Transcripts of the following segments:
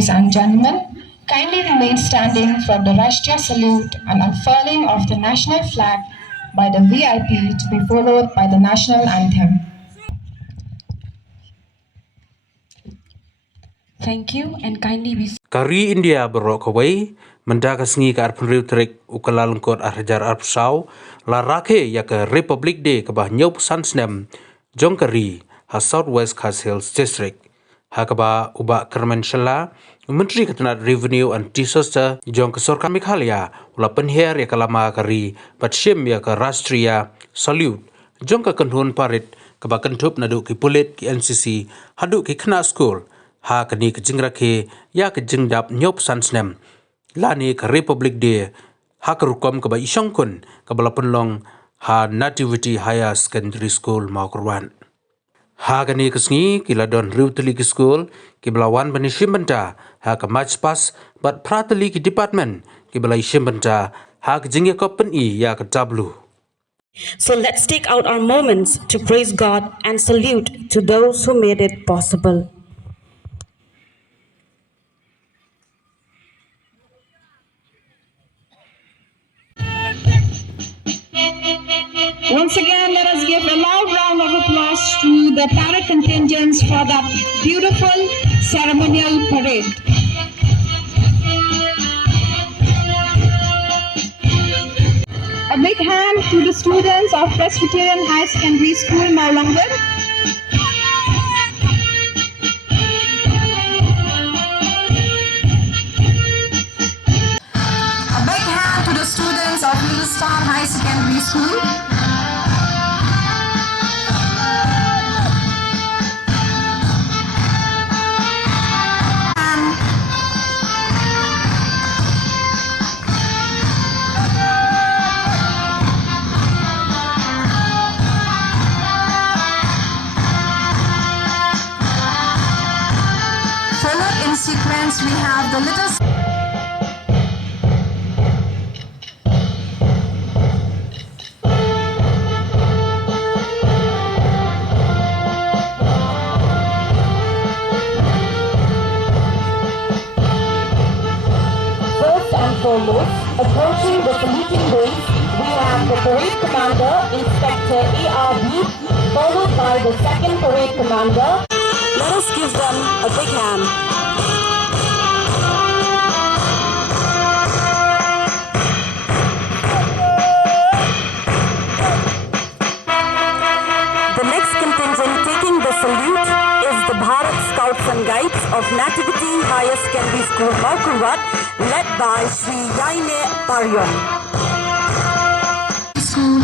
Ladies and gentlemen, kindly remain standing for the Rashtriya salute and unfurling of the national flag by the VIP to be followed by the national anthem. Thank you and kindly be Kari India berok kawai mendaga sngi ka arpun trik ukalal kot arjar arpsau la rakhe ya ke Republic Day ke bah nyop sansnem jong kari ha Southwest Khas Hills District ha ke bah Bah Kyrmen Shylla Menteri Ketenat Revenue and Disaster jong ke Sorkan Meghalaya ula pynher ya ke Lama kari patshim ya ke Rashtriya salute jong ke kenhun parit ke bah kentup nadu ki pulit ki NCC hadu ki kena school ha kini ke jing rakhe ya ke jing dap nyop sansnem lani ke Republic Day ha ke rukom ke ba isong kun ke bala penlong ha Nativity Higher Secondary School mau kurwan ha kini ke sngi ki ladon riutli ki school ki belawan bani shimbenta ha ke match pass bat prateli ki department ki bela shimbenta ha ke jing ko pen I ya ke tablu. So let's take out our moments to praise God and salute to those who made it possible. Once again, let us give a loud round of applause to the parade contingents for that beautiful ceremonial parade. A big hand to the students of Presbyterian High Secondary School, Maulangwar. A big hand to the students of Hillstar High Secondary School. Followed in sequence, we have the little Foremost, approaching the saluting base, we have the parade commander, Inspector ARB, followed by the second parade commander. Let us give them a big hand. The next contingent taking the salute is the Bharat Scouts and Guides of Nativity Higher Secondary School, Maukurwat, led by Sri Yaine Paryon. School,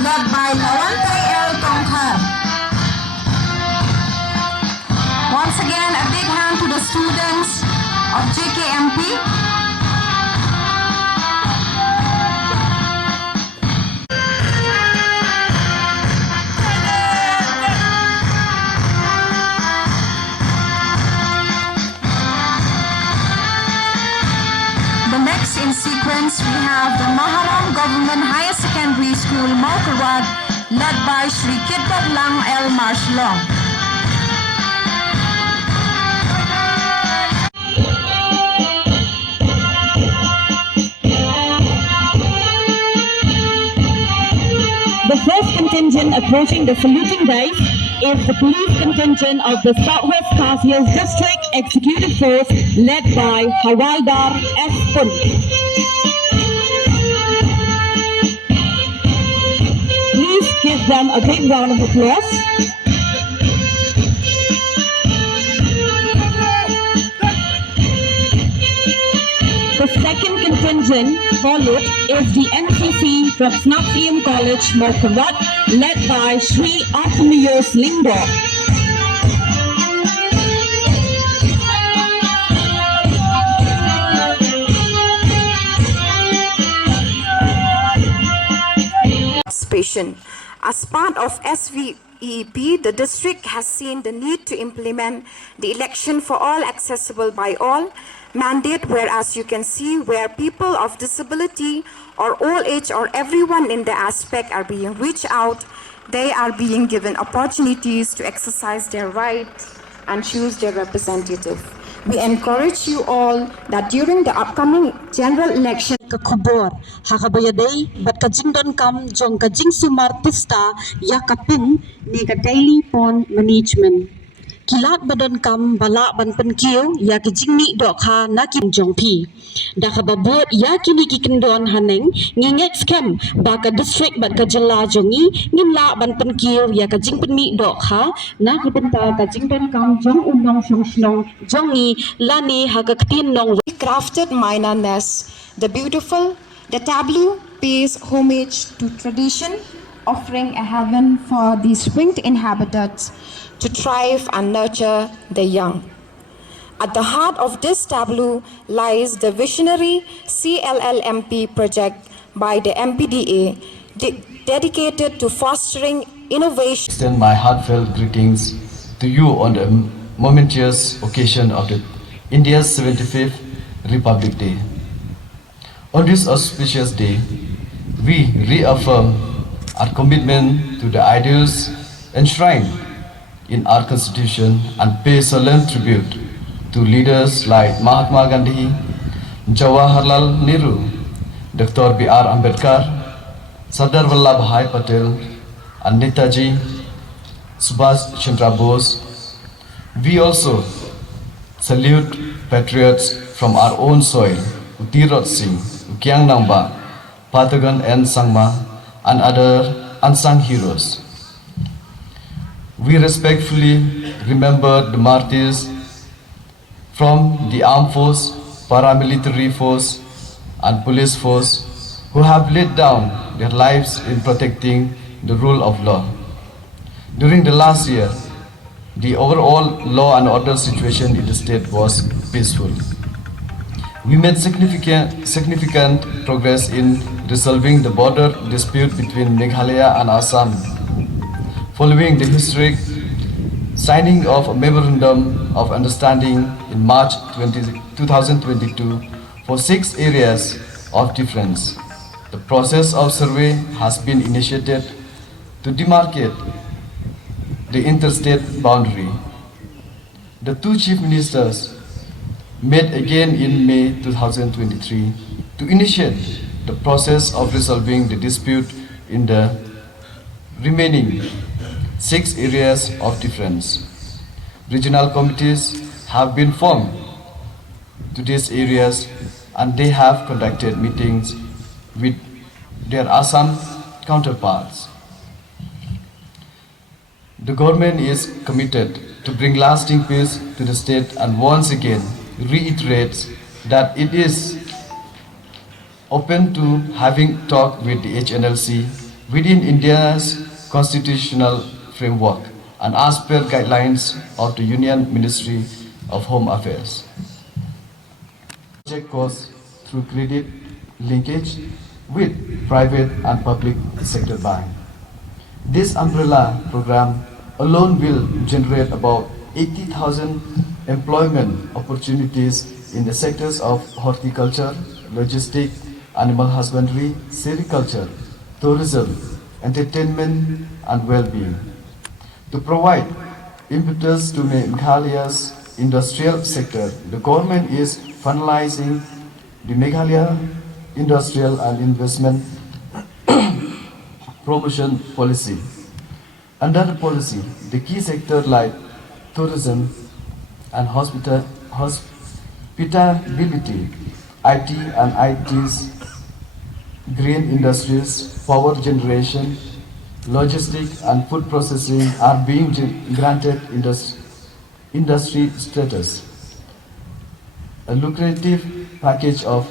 led by Lawante L. Tongkar. Once again, a big hand to the students of JKMP. Next in sequence, we have the Maharam Government Higher Secondary School, Maukurwat, led by Sri Kitbat Lang L. Marshlong. The first contingent approaching the saluting dice is the police contingent of the Southwest Khas Hills District Executive Force, led by Hawaldar S. Punt. Please give them a big round of applause. The second contingent followed is the NCC from Snapfium College, Maukurwat, led by Sri Artemios Lingbo. As part of SVEP, the district has seen the need to implement the election for all accessible by all mandate, whereas you can see where people of disability or old age or everyone in the aspect are being reached out, they are being given opportunities to exercise their rights and choose their representative. We encourage you all that during the upcoming general election, ka khubor hakabayadei bat ka jingdon kam jong ka jingsu martista ya kapin ni ka daily pon management kilat badon kam bala ban penkiu ya ki jingni dok ha na kim jong pi da ka babot ya kini ki kendon haneng nginget scam ba ka district bat ka jela jongi ngimla ban penkiu ya ka jing penmi dok ha na ki benta ka jingdon kam jong unong shong shlong jongi lani ha ka ktin nong crafted minor nest. The tableau pays homage to tradition, offering a heaven for these winged inhabitants to thrive and nurture the young. At the heart of this tableau lies the visionary CLLMP project by the MPDA, dedicated to fostering innovation. Extend my heartfelt greetings to you on the momentous occasion of India's 75th Republic Day. On this auspicious day, we reaffirm our commitment to the ideals enshrined in our Constitution and pay solemn tribute to leaders like Mahatma Gandhi, Jawaharlal Nehru, Dr. B.R. Ambedkar, Sardar Vallabhbhai Patel, and Netaji Subhash Chandra Bose. We also salute patriots from our own soil, Utirot Singh, Ukiang Nangba, Patagon and Sangma, and other unsung heroes. We respectfully remember the martyrs from the armed force, paramilitary force, and police force who have laid down their lives in protecting the rule of law. During the last year, the overall law and order situation in the state was peaceful. We made significant progress in resolving the border dispute between Meghalaya and Assam, following the historic signing of a memorandum of understanding in March 2022 for 6 areas of difference. The process of survey has been initiated to demarcate the interstate boundary. The two chief ministers met again in May 2023 to initiate the process of resolving the dispute in the remaining 6 areas of difference. Regional committees have been formed to these areas and they have conducted meetings with their Assam counterparts. The government is committed to bring lasting peace to the state and once again reiterates that it is open to having talk with the HNLC within India's constitutional framework and as per guidelines of the Union Ministry of Home Affairs. Project costs through credit linkage with private and public sector bank. This umbrella program alone will generate about 80,000 employment opportunities in the sectors of horticulture, logistics, animal husbandry, sericulture, tourism, entertainment, and well-being. To provide impetus to Meghalaya's industrial sector, the government is finalizing the Meghalaya Industrial and Investment Promotion Policy. Under the policy, the key sectors like tourism and hospitality, IT and ITs, green industries, power generation, logistics and food processing are being granted industry status. A lucrative package of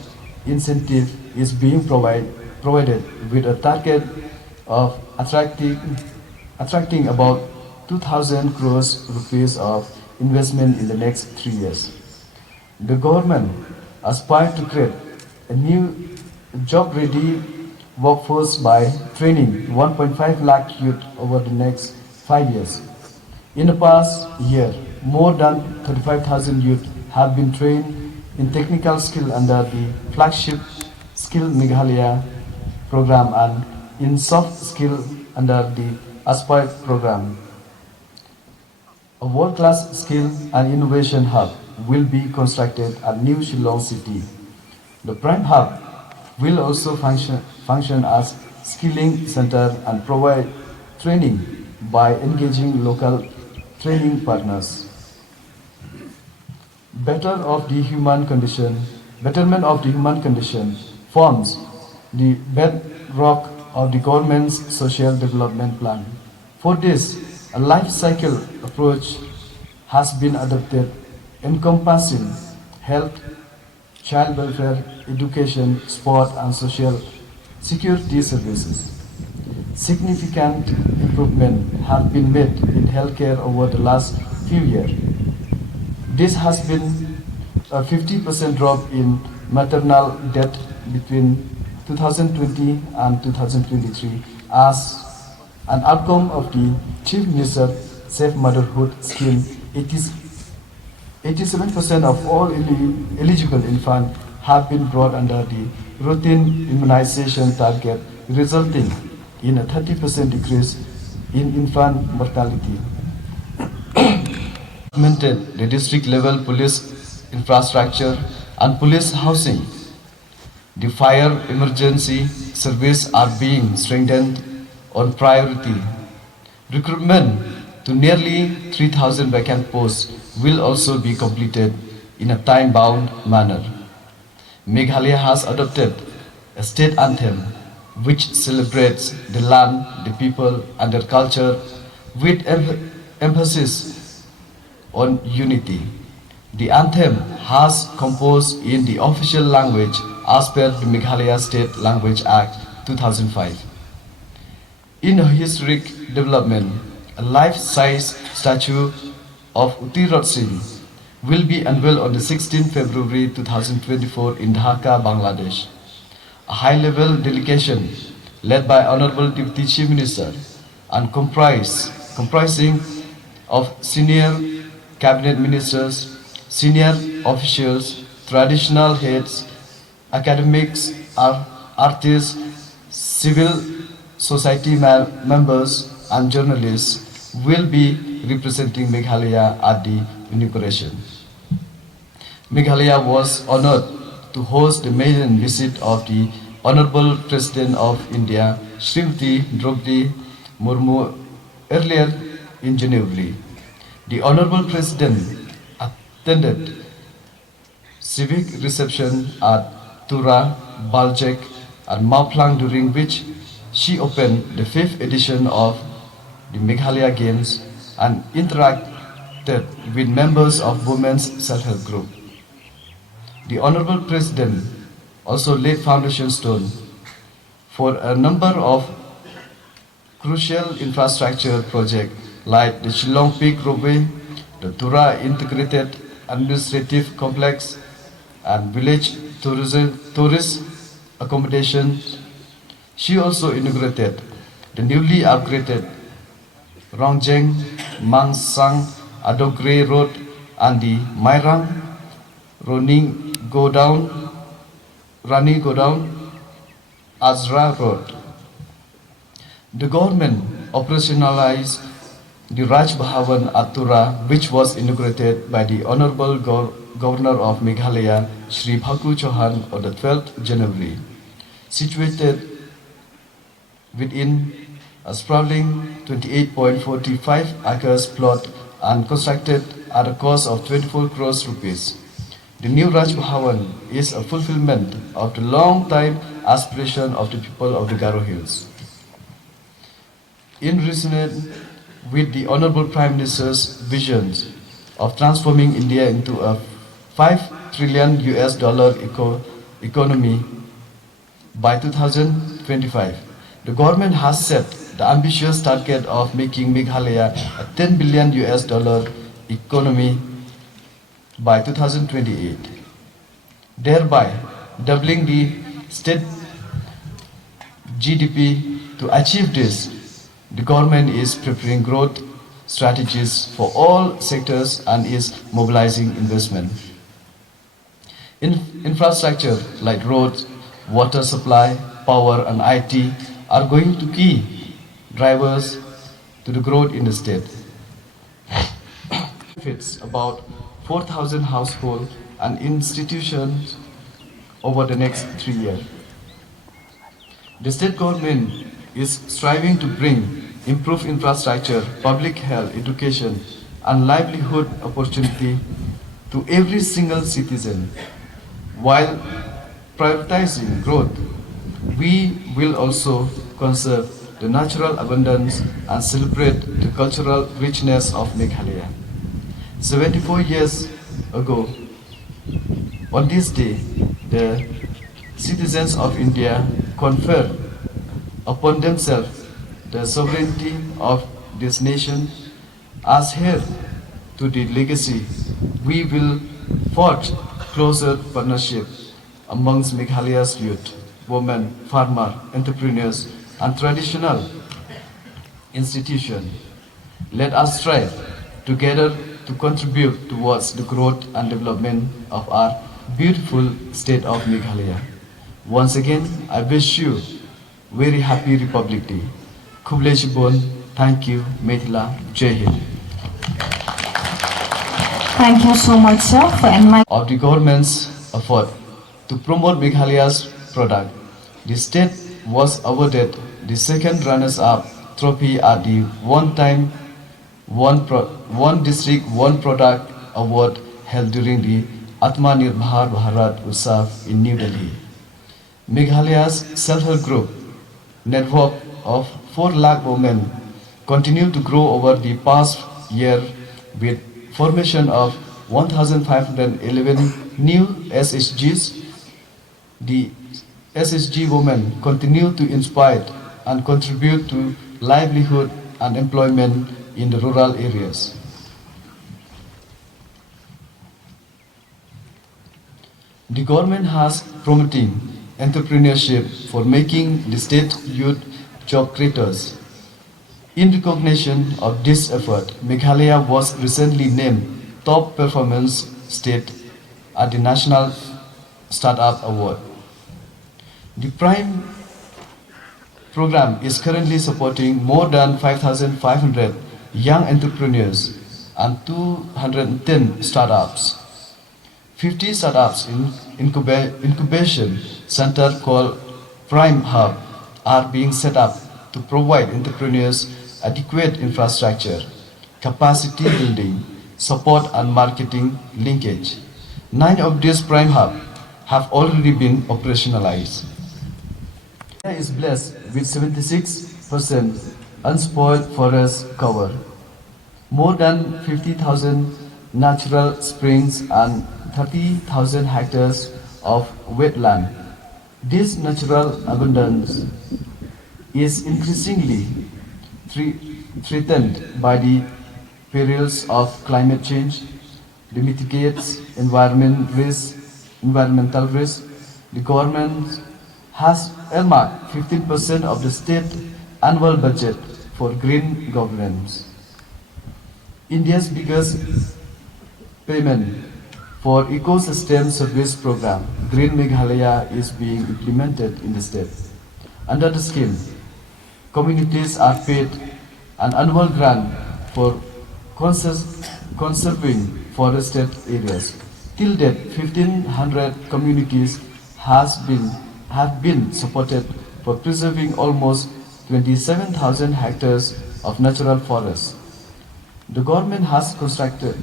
incentive is being provided with a target of attracting about 2,000 crores rupees of investment in the next 3 years. The government aspires to create a new job-ready workforce by training 1.5 lakh youth over the next 5 years. In the past year, more than 35,000 youth have been trained in technical skill under the flagship Skill Meghalaya program and in soft skill under the Aspire program. A world-class skill and innovation hub will be constructed at New Shillong City. The Prime Hub will also function as skilling center and provide training by engaging local training partners. Betterment of the human condition forms the bedrock of the government's social development plan. For this, a life cycle approach has been adopted encompassing health, child welfare, education, sport and social security services. Significant improvement have been made in healthcare over the last few years. This has been a 50% drop in maternal death between 2020 and 2023 as an outcome of the Chief Minister's Safe Motherhood Scheme. 87% of all eligible infants have been brought under the routine immunization target, resulting in a 30% decrease in infant mortality. Augmented the district level police infrastructure and police housing. The fire emergency service are being strengthened on priority. Recruitment to nearly 3,000 vacant posts will also be completed in a time-bound manner. Meghalaya has adopted a state anthem which celebrates the land, the people and their culture with emphasis on unity. The anthem has composed in the official language as per the Meghalaya State Language Act 2005. In a historic development, a life-size statue of Utirot Singh will be unveiled on the 16th February 2024 in Dhaka, Bangladesh. A high-level delegation led by Honorable Deputy Chief Minister and comprising of senior cabinet ministers, senior officials, traditional heads, academics, artists, civil society members and journalists will be representing Meghalaya at the inauguration. Meghalaya was honored to host the maiden visit of the Honorable President of India, Srimati Draupadi Murmu, earlier in January. The Honorable President attended civic reception at Tura, Baljek and Maplang, during which she opened the 5th edition of the Meghalaya Games and interacted with members of Women's Self-Help Group. The Honorable President also laid foundation stone for a number of crucial infrastructure projects like the Shillong Peak Roadway, the Tura Integrated Administrative Complex and Village Tourist Accommodation. She also inaugurated the newly upgraded Rongjeng, Mangsang, Adogre Road and the Mairang, Rani Godown, Azra Road. The government operationalized the Raj Bhavan at Tura, which was inaugurated by the Honorable Governor of Meghalaya, Shri Bhaku Chauhan, on the 12th January. Situated within a sprawling 28.45 acres plot and constructed at a cost of 24 crores rupees. The new Raj Bhavan is a fulfillment of the long-time aspiration of the people of the Garo Hills. In resonance with the Honorable Prime Minister's visions of transforming India into a $5 trillion economy by 2025, the government has set the ambitious target of making Meghalaya a $10 billion economy by 2028, thereby doubling the state GDP. To achieve this, the government is preparing growth strategies for all sectors and is mobilizing investment. Infrastructure like roads, water supply, power and IT are going to key drivers to the growth in the state. It's about 4,000 households and institutions over the next 3 years. The state government is striving to bring improved infrastructure, public health, education, and livelihood opportunity to every single citizen. While prioritizing growth, we will also conserve the natural abundance and celebrate the cultural richness of Meghalaya. 74 years ago, on this day, the citizens of India conferred upon themselves the sovereignty of this nation. As heir to the legacy, we will forge closer partnership amongst Meghalaya's youth, women, farmer, entrepreneurs, and traditional institutions. Let us strive together to contribute towards the growth and development of our beautiful state of Meghalaya. Once again, I wish you very happy Republic Day. Kuble Shibon, thank you, Methila, Jai Hind. Thank you so much, sir, for enlightening. Of the government's effort to promote Meghalaya's product, the state was awarded the second runners-up trophy at the one-time one district, one product award held during the Atmanirbhar Bharat Utsav in New Delhi. Meghalaya's self-help group network of 4 lakh women continue to grow over the past year with formation of 1,511 new SHGs. The SHG women continue to inspire and contribute to livelihood and employment in the rural areas. The government has promoting entrepreneurship for making the state youth job creators. In recognition of this effort, Meghalaya was recently named top performance state at the National Startup Award. The Prime program is currently supporting more than 5,500 young entrepreneurs and 210 startups. 50 startups in incubation center called Prime Hub are being set up to provide entrepreneurs adequate infrastructure, capacity building, support and marketing linkage. 9 of these Prime Hub have already been operationalized. India is blessed with 76% unspoiled forest cover, more than 50,000 natural springs and 30,000 hectares of wetland. This natural abundance is increasingly threatened by the perils of climate change. To mitigate environmental risk, the government has earmarked 15% of the state annual budget for green governance. India's biggest payment for ecosystem service program, Green Meghalaya, is being implemented in the state. Under the scheme, communities are paid an annual grant for conserving forested areas. Till date, 1,500 communities have been supported for preserving almost 27,000 hectares of natural forests. The government has constructed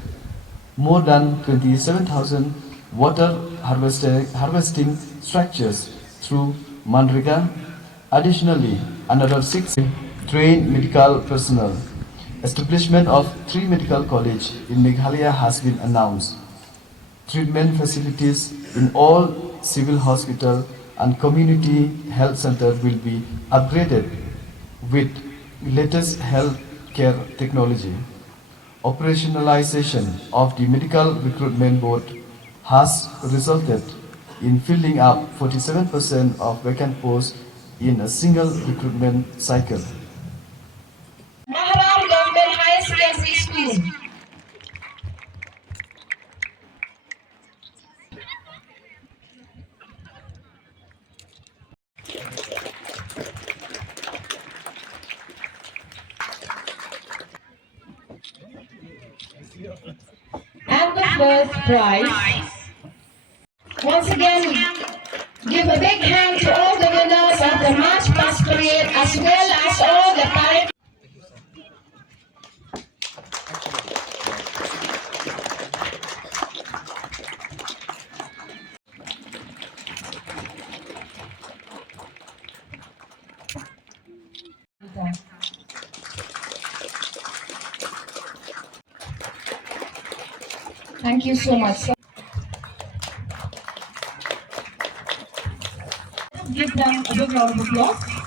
more than 27,000 water harvesting structures through Manrega. Additionally, another 6 trained medical personnel. Establishment of 3 medical colleges in Meghalaya has been announced. Treatment facilities in all civil hospital and community health centers will be upgraded with latest health care technology. Operationalization of the medical recruitment board has resulted in filling up 47% of vacant posts in a single recruitment cycle. Maharam Government Higher Secondary School. And the first prize. Once again, give a big hand to all the winners of the March Past Parade as well as all the parade. Thank you so much, sir. Give them a big round of applause.